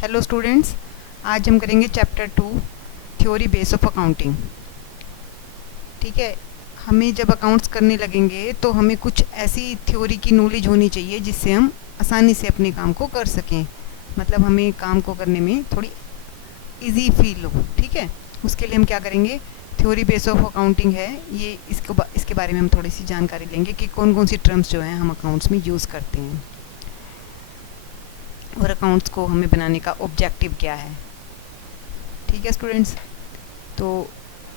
Hello students, आज हम करेंगे chapter 2 theory base of accounting. ठीक है। हमें जब अकाउंट्स करने लगेंगे तो हमें कुछ ऐसी थ्योरी की नॉलेज होनी चाहिए जिससे हम आसानी से अपने काम को कर सकें। मतलब हमें काम को करने में थोड़ी इजी फील हो। ठीक है। उसके लिए हम क्या करेंगे, थ्योरी बेस ऑफ अकाउंटिंग है ये, इसके बारे में हम थोड़ी सी जानकारी लेंगे कि कौन कौन सी टर्म्स जो हैं हम अकाउंट्स में यूज़ करते हैं और अकाउंट्स को हमें बनाने का ऑब्जेक्टिव क्या है। ठीक है स्टूडेंट्स, तो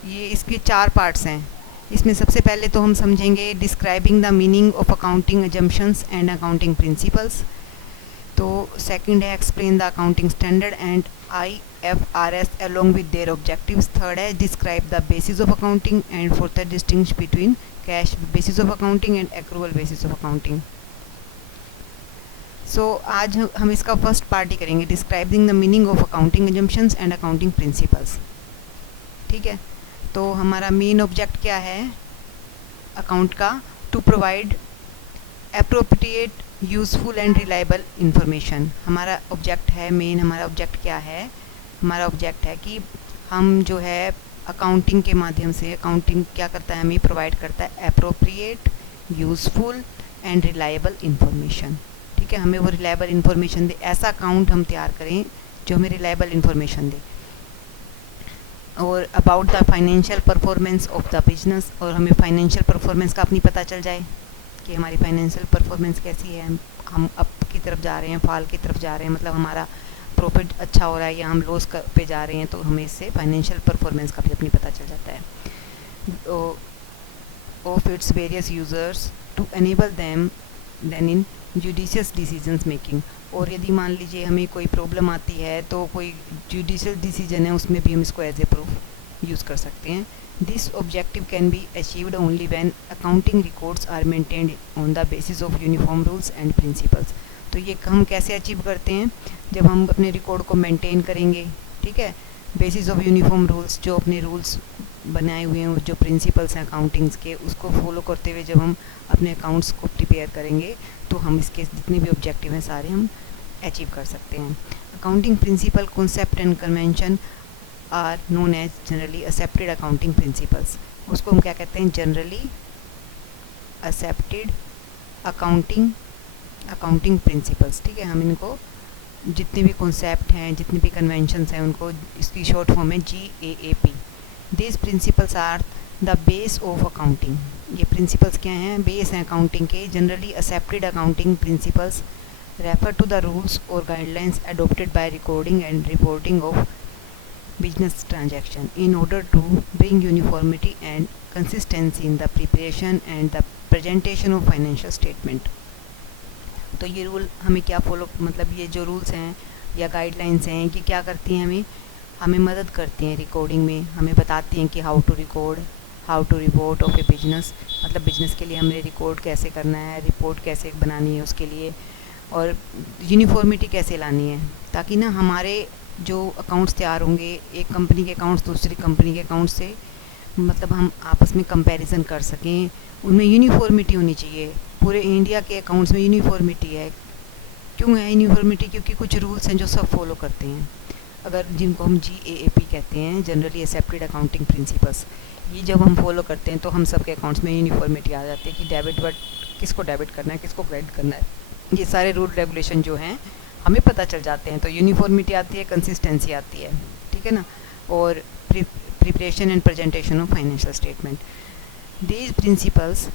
ये इसके 4 पार्ट्स हैं। इसमें सबसे पहले तो हम समझेंगे describing the meaning of accounting assumptions and accounting principles. तो सेकंड है explain the accounting standard and IFRS along with their objectives। Third है describe the basis of accounting and fourth है distinguish between cash basis of accounting and accrual basis of accounting. आज हम इसका first part ही करेंगे, describing the meaning of accounting assumptions and accounting principles. ठीक है। तो हमारा मेन ऑब्जेक्ट क्या है अकाउंट का, to provide appropriate useful and reliable information. हमारा ऑब्जेक्ट है मेन, हमारा ऑब्जेक्ट क्या है, हमारा ऑब्जेक्ट है कि हम जो है अकाउंटिंग के माध्यम से, अकाउंटिंग क्या करता है, हमें प्रोवाइड करता है appropriate useful and reliable information. ठीक है। हमें वो रिलायबल इंफॉर्मेशन दे, ऐसा अकाउंट हम तैयार करें जो हमें रिलायबल इंफॉर्मेशन दे। और about the financial performance of the business, और हमें फाइनेंशियल परफॉर्मेंस का अपनी पता चल जाए कि हमारी फाइनेंशियल परफॉर्मेंस कैसी है, हम अप की तरफ जा रहे हैं, फॉल की तरफ जा रहे हैं, मतलब हमारा प्रॉफिट अच्छा हो रहा है या हम लॉस पे जा रहे हैं, तो हमें इससे फाइनेंशियल परफॉर्मेंस का भी अपनी पता चल जाता है। Of its various users to enable them then in judicious decisions making. और यदि मान लीजिए हमें कोई प्रॉब्लम आती है तो कोई जुडिशियल डिसीजन है उसमें भी हम इसको एज ए प्रूफ यूज़ कर सकते हैं। This objective can be achieved only when accounting records are maintained on the basis of uniform rules and principles. तो ये हम कैसे अचीव करते हैं, जब हम अपने रिकॉर्ड को मेंटेन करेंगे। ठीक है। बेसिस ऑफ यूनिफॉर्म रूल्स, जो अपने रूल्स बनाए हुए हैं और जो प्रिंसिपल्स हैं अकाउंटिंग्स के, उसको फॉलो करते हुए जब हम अपने अकाउंट्स को प्रिपेयर करेंगे तो हम इसके जितने भी ऑब्जेक्टिव हैं सारे हम अचीव कर सकते हैं। Accounting principle concept and convention are known as generally accepted accounting principles. उसको हम क्या कहते हैं, जनरली एक्सेप्टेड अकाउंटिंग प्रिंसिपल्स। ठीक है। हम इनको जितने भी कॉन्सेप्ट हैं, जितने भी कन्वेंशंस हैं, उनको इसकी शॉर्ट फॉर्म है GAAP। This principles are the base of accounting. ये प्रिंसिपल्स क्या हैं, बेस हैं अकाउंटिंग के। Generally accepted accounting principles refer to the rules और guidelines adopted by recording and reporting of business transaction in order to bring uniformity and consistency in the preparation and the presentation of financial statement. तो ये rule हमें क्या follow, मतलब ये जो rules हैं या गाइडलाइंस हैं, ये क्या करती हैं, हमें मदद करती हैं रिकॉर्डिंग में। हमें बताती हैं कि how to report of a business, मतलब बिजनेस के लिए हमें रिकॉर्ड कैसे करना है, रिपोर्ट कैसे बनानी है उसके लिए, और यूनिफॉर्मिटी कैसे लानी है, ताकि ना हमारे जो अकाउंट्स तैयार होंगे, एक कंपनी के अकाउंट्स दूसरी कंपनी के अकाउंट्स से, मतलब हम आपस में कंपैरिजन कर सकें, उनमें यूनिफॉर्मिटी होनी चाहिए। पूरे इंडिया के अकाउंट्स में यूनिफॉर्मिटी है। क्यों है यूनिफॉर्मिटी, क्योंकि कुछ रूल्स हैं जो सब फॉलो करते हैं, अगर जिनको हम GAAP कहते हैं, जनरली एक्सेप्टेड अकाउंटिंग प्रिंसिपल्स। ये जब हम फॉलो करते हैं तो हम सबके अकाउंट्स में यूनिफॉर्मिटी आ जाती है कि डेबिट वर्ड किसको डेबिट करना है, किसको क्रेडिट करना है, ये सारे रूल रेगुलेशन जो हैं हमें पता चल जाते हैं। तो यूनिफॉर्मिटी आती है, कंसिस्टेंसी आती है। ठीक है ना। और preparation and presentation of financial statement. These principles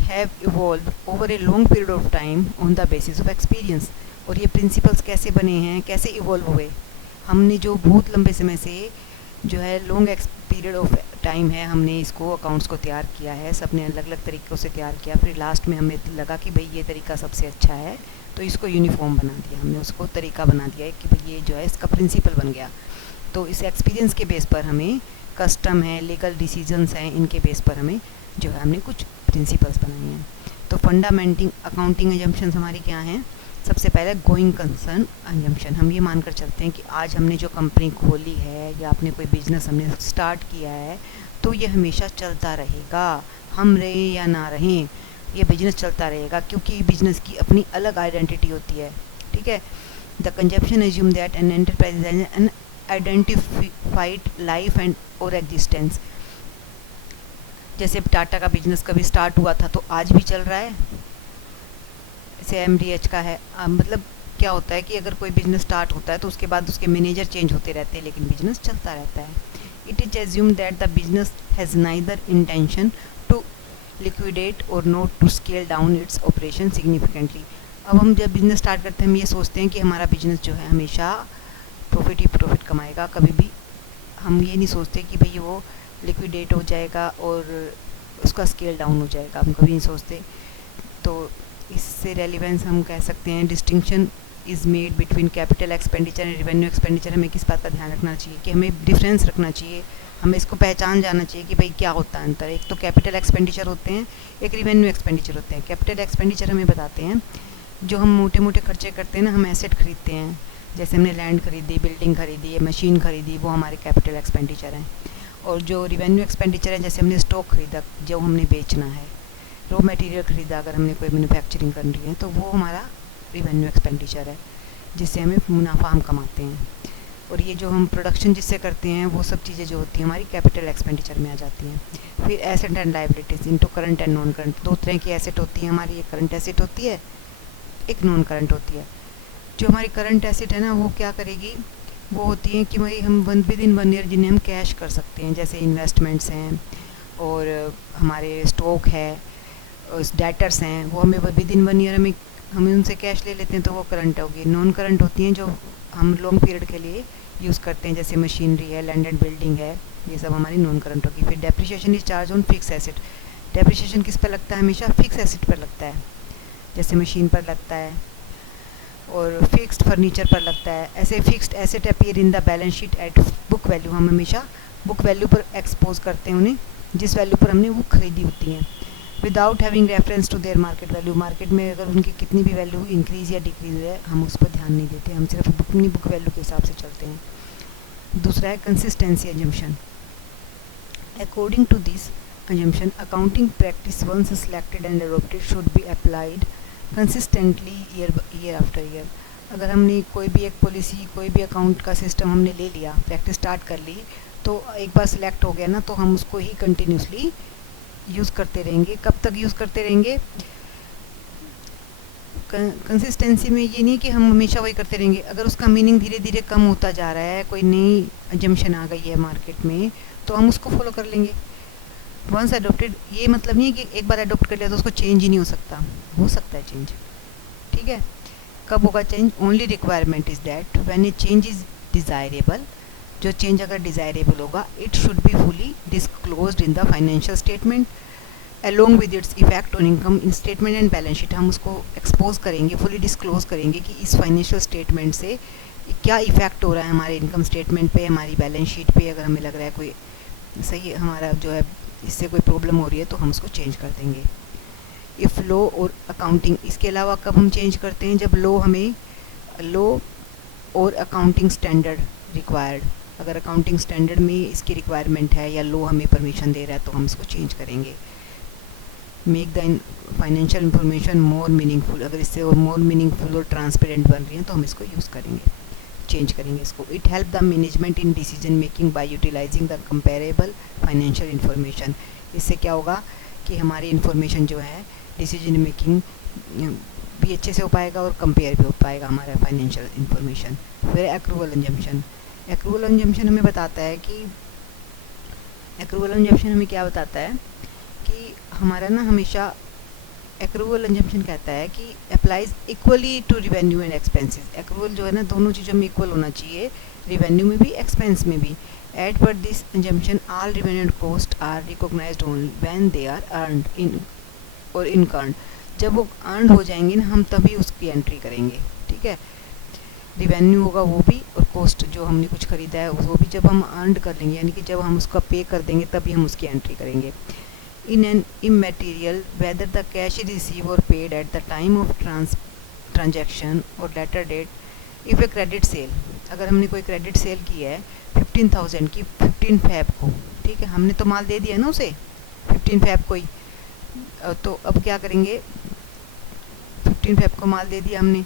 have evolve over a long period of time on the basis of experience. और ये प्रिंसिपल्स कैसे बने हैं, कैसे इवॉल्व हुए, हमने जो बहुत लंबे समय से जो है लॉन्ग पीरियड ऑफ टाइम है, हमने इसको अकाउंट्स को तैयार किया है, सबने अलग अलग तरीक़ों से तैयार किया, फिर लास्ट में हमें लगा कि भाई ये तरीका सबसे अच्छा है, तो इसको यूनिफॉर्म बना दिया, हमने उसको तरीका बना दिया कि भाई ये जो है इसका प्रिंसिपल बन गया। तो इस एक्सपीरियंस के बेस पर हमें कस्टम है, लीगल डिसीजंस हैं, इनके बेस पर हमें जो है हमने कुछ प्रिंसिपल्स बनाए हैं। तो फंडामेंटिंग अकाउंटिंग एजम्पशंस हमारी क्या हैं, सबसे पहले गोइंग कंसर्न अजम्पशन। हम ये मानकर चलते हैं कि आज हमने जो कंपनी खोली है या अपने कोई बिजनेस हमने स्टार्ट किया है तो ये हमेशा चलता रहेगा, हम रहे या ना रहें, ये बिजनेस चलता रहेगा, क्योंकि बिजनेस की अपनी अलग आइडेंटिटी होती है। ठीक है। The consumption assume that an enterprise has an identified life and और एग्जिस्टेंस। जैसे टाटा का बिजनेस कभी स्टार्ट हुआ था तो आज भी चल रहा है, जैसे एमडीएच का है। मतलब क्या होता है कि अगर कोई बिजनेस स्टार्ट होता है तो उसके बाद उसके मैनेजर चेंज होते रहते हैं, लेकिन बिजनेस चलता रहता है। It is assume that the business has neither intention to liquidate और not to scale down its operation significantly. अब हम जब बिजनेस स्टार्ट करते हैं हम ये सोचते हैं कि हमारा बिजनेस जो है हमेशा प्रॉफिट ही प्रॉफिट कमाएगा, कभी भी हम ये नहीं सोचते कि भाई वो लिक्विडेट हो जाएगा और उसका स्केल डाउन हो जाएगा, हम कभी नहीं सोचते। तो इससे रेलिवेंस हम कह सकते हैं distinction is made between capital expenditure and revenue expenditure. हमें किस बात का ध्यान रखना चाहिए कि हमें डिफरेंस रखना चाहिए, हमें इसको पहचान जाना चाहिए कि भाई क्या होता है अंतर। एक तो कैपिटल एक्सपेंडिचर होते हैं, एक रेवेन्यू एक्सपेंडिचर होते हैं। कैपिटल एक्सपेंडिचर हमें बताते हैं जो हम मोटे मोटे खर्चे करते हैं ना, हम एसेट खरीदते हैं, जैसे हमने लैंड खरीदी, बिल्डिंग खरीदी, मशीन खरीदी, वो हमारे कैपिटल एक्सपेंडिचर हैं। और जो रेवेन्यू एक्सपेंडिचर है, जैसे हमने स्टॉक खरीदा जो हमने बेचना है, रॉ मटेरियल खरीदा अगर हमने कोई मैन्युफैक्चरिंग करनी है, तो वो हमारा रेवेन्यू एक्सपेंडिचर है, जिससे हमें मुनाफा हम कमाते हैं। और ये जो हम प्रोडक्शन जिससे करते हैं वो सब चीज़ें जो होती हैं हमारी कैपिटल एक्सपेंडिचर में आ जाती हैं। फिर asset and liabilities into current and non current, दो तरह की एसेट होती है हमारी, एक करंट एसेट होती है, एक नॉन करंट होती है। जो हमारी करंट एसेट है ना, वो क्या करेगी, वो होती है कि भाई हम विद इन 1 ईयर जिन्हें हम कैश कर सकते हैं, जैसे इन्वेस्टमेंट्स हैं और हमारे स्टॉक है, डेटर्स हैं, वो हमें विद इन 1 ईयर हम उनसे कैश ले लेते हैं, तो वो करंट होगी। नॉन करंट होती हैं जो हम लॉन्ग पीरियड के लिए यूज़ करते हैं, जैसे मशीनरी है, लैंड एंड बिल्डिंग है, ये सब हमारी नॉन करंट होगी। फिर depreciation is charge on fix asset. Depreciation किस पर लगता है, हमेशा फिक्स एसेट पर लगता है, जैसे मशीन पर लगता है और फिक्स्ड फर्नीचर पर लगता है। ऐसे fixed asset appear in the balance sheet at book value, हम हमेशा बुक वैल्यू पर एक्सपोज करते हैं उन्हें, जिस वैल्यू पर हमने वो खरीदी होती हैं, without having reference to their market value. Market में अगर उनकी कितनी भी वैल्यू इंक्रीज या डिक्रीज है, हम उस पर ध्यान नहीं देते, हम सिर्फ अपनी बुक वैल्यू के हिसाब से चलते हैं। दूसरा है consistency assumption. According to this assumption, accounting practice once selected and adopted should be applied consistently year after year। अगर हमने कोई भी एक पॉलिसी, कोई भी अकाउंट का सिस्टम हमने ले लिया, प्रैक्टिस स्टार्ट कर ली, तो एक बार सिलेक्ट हो गया ना, तो हम उसको ही कंटिन्यूसली यूज़ करते रहेंगे। कब तक यूज़ करते रहेंगे? कंसिस्टेंसी में ये नहीं कि हम हमेशा वही करते रहेंगे। अगर उसका मीनिंग धीरे धीरे कम होता जा रहा है, कोई नई अजम्पशन आ गई है मार्केट में, तो हम उसको फॉलो कर लेंगे। वंस अडोप्टेड, ये मतलब नहीं है कि एक बार अडोप्ट कर लिया तो उसको चेंज ही नहीं हो सकता है चेंज, ठीक है। कब होगा change? Only requirement is that when A change is desirable. जो चेंज अगर डिज़ायरेबल होगा, it should be fully disclosed in the financial statement along with its effect on income in statement and balance sheet. हम उसको expose करेंगे, fully disclose करेंगे कि इस financial statement से क्या इफेक्ट हो रहा है हमारे इनकम स्टेटमेंट पे, हमारी बैलेंस शीट पे। अगर हमें लग रहा है कोई सही हमारा जो है इससे कोई प्रॉब्लम हो रही है, तो हम उसको चेंज कर देंगे। इफ़ लॉ और अकाउंटिंग, इसके अलावा कब हम चेंज करते हैं? जब लॉ और अकाउंटिंग स्टैंडर्ड रिक्वायर्ड, अगर अकाउंटिंग स्टैंडर्ड में इसकी रिक्वायरमेंट है या लॉ हमें परमिशन दे रहा है, तो हम इसको चेंज करेंगे। Make the financial information more meaningful, अगर इससे और मोर मीनिंगफुल और ट्रांसपेरेंट बन रही है, तो हम इसको यूज़ करेंगे, चेंज करेंगे इसको। It help the management in decision making by utilising the comparable financial information. इससे क्या होगा कि हमारी इन्फॉर्मेशन जो है डिसीजन मेकिंग भी अच्छे से हो पाएगा और कंपेयर भी हो पाएगा हमारा फाइनेंशियल इन्फॉर्मेशन। फिर एक्रूवल अंजम्पशन। एक्रूवल अंजम्पशन हमें बताता है कि हमारा ना हमेशा एक्रूवल अंजम्पशन कहता है कि applies equally to revenue and expenses. Accrual जो है ना, दोनों चीज़ों में इक्वल होना चाहिए, रिवेन्यू में भी, एक्सपेंस में भी। एट पर this assumption all revenue and cost are recognised only when they are earned in और इनकर्न्ड। जब वो अर्न हो जाएंगे ना, हम तभी उसकी एंट्री करेंगे, ठीक है। रिवेन्यू होगा वो भी, और कॉस्ट जो हमने कुछ खरीदा है वो भी जब हम अर्न कर लेंगे, यानी कि जब हम उसका पे कर देंगे तभी हम उसकी एंट्री करेंगे। In an immaterial, whether the cash is received or paid at the time of transaction or later date, if a credit sale, अगर हमने कोई क्रेडिट सेल की है 15,000 की 15 Feb को, ठीक है, हमने तो माल दे दिया ना उसे 15 Feb को ही, तो अब क्या करेंगे, 15 Feb को माल दे दिया हमने,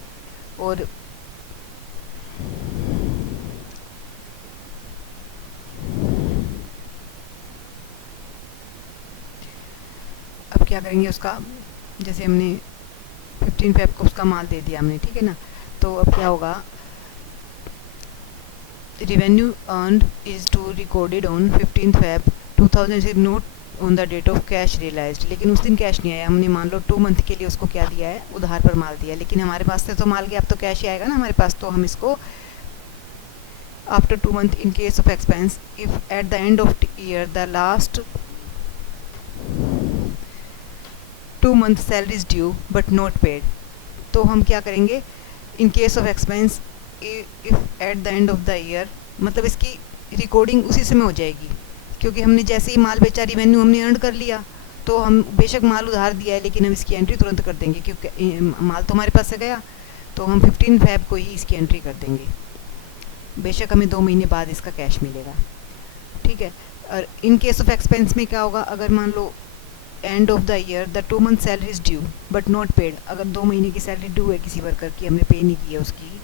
और क्या करेंगे, उसका जैसे हमने 15 फेब को उसका माल दे दिया हमने, ठीक है ना। तो अब क्या होगा, revenue earned is to recorded on 15th Feb 2000 not on the date of cash realised. लेकिन उस दिन कैश नहीं आया, हमने मान लो 2 मंथ के लिए उसको क्या दिया है, उधार पर माल दिया, लेकिन हमारे पास से तो माल गया, अब तो कैश ही आएगा ना हमारे पास। तो हम इसको after 2 month in case of expense if at the end of year the last 2 month salary is due but not paid, तो हम क्या करेंगे, in case of expense if at the end of the year, मतलब इसकी recording उसी समय हो जाएगी, क्योंकि हमने जैसे ही माल बेचा, रिवेन्यू हमने अर्न कर लिया, तो हम बेशक माल उधार दिया है लेकिन हम इसकी एंट्री तुरंत कर देंगे, क्योंकि माल तो हमारे पास से गया, तो हम 15 फेब को ही इसकी एंट्री कर देंगे। बेशक हमें 2 महीने बाद इसका कैश मिलेगा, ठीक है। और इन केस ऑफ एक्सपेंस में क्या होगा, अगर मान लो end of the year the 2 month salary is due but not paid, अगर 2 महीने की सैलरी ड्यू है किसी वर्कर की, हमने पे नहीं की है उसकी,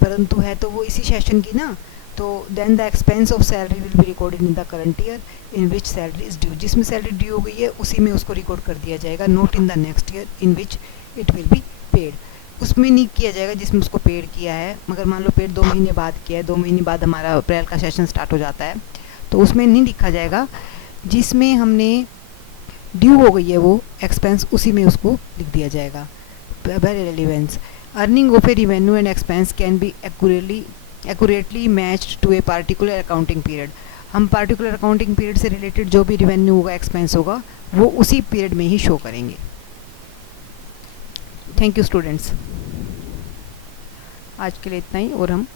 परंतु है तो वो इसी सेशन की ना, तो then the expense of salary will be recorded in the current year in which salary is due, जिसमें सैलरी ड्यू हो गई है उसी में उसको रिकॉर्ड कर दिया जाएगा, note in the next year in which it will be paid, उसमें नहीं किया जाएगा जिसमें उसको पेड किया है। मगर मान लो पेड 2 महीने बाद किया है, 2 महीने बाद हमारा अप्रैल का सेशन स्टार्ट हो जाता है, तो उसमें नहीं लिखा जाएगा, जिसमें हमने ड्यू हो गई है वो एक्सपेंस उसी में उसको लिख दिया जाएगा। Very relevance, earning of a revenue and expense can be accurately matched to a particular accounting period, हम पार्टिकुलर अकाउंटिंग पीरियड से रिलेटेड जो भी रिवेन्यू होगा, एक्सपेंस होगा, वो उसी पीरियड में ही शो करेंगे। थैंक यू स्टूडेंट्स, आज के लिए इतना ही, और हम